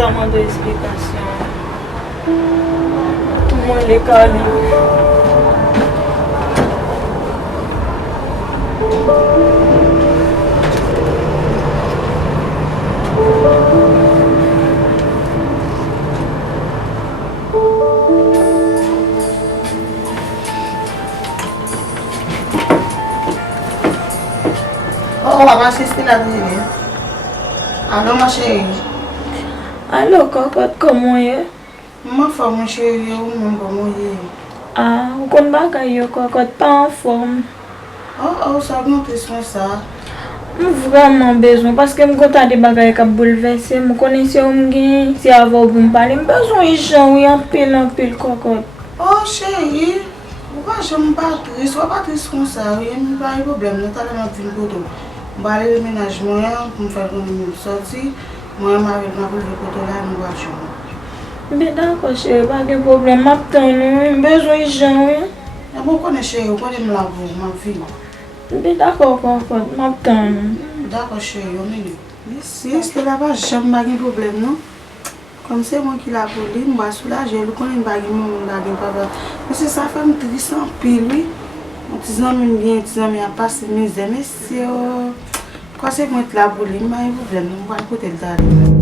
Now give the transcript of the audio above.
ça m'a donné explication. Tout le monde est calé. Oh, on va assister la télé. Allô, ma chérie. Allô, cocotte, comment est? Ma femme, ma chérie, ou mon comment est? Ah, vous connaissez pas cocotte, pas en forme. Oh, ça me triste, ça. J'ai vraiment besoin parce que je suis des bagages qui bouleversé. Je connais si avant de me parler, j'ai besoin de gens qui ont pile cocotte. Oh, chérie. Pourquoi je me bats triste? Je ne suis pas triste comme ça. Il n'y a pas de problème. Je suis allée dans une photo. Je vais aller au ménagement pour me faire une sortie. Moi, je vais aller dans une photo là, une voiture. Mais d'accord, chérie, pas de problème. J'ai besoin de gens. Je connais chérie, je connais ma vie. Mais d'accord, cocotte, m'attends. D'accord, chérie, on est là. Si, c'est là-bas, je n'ai pas de problème, non? Comme c'est moi qui l'a volé, je vais soulager, je connais pas de problème. Mais c'est ça fait me triste en pile, oui. Mon petit ami bien, mon petit ami a passé mes amis, mais c'est... Quand c'est moi qui l'a volé, je n'ai pas de problème, je vais écouter le tarif.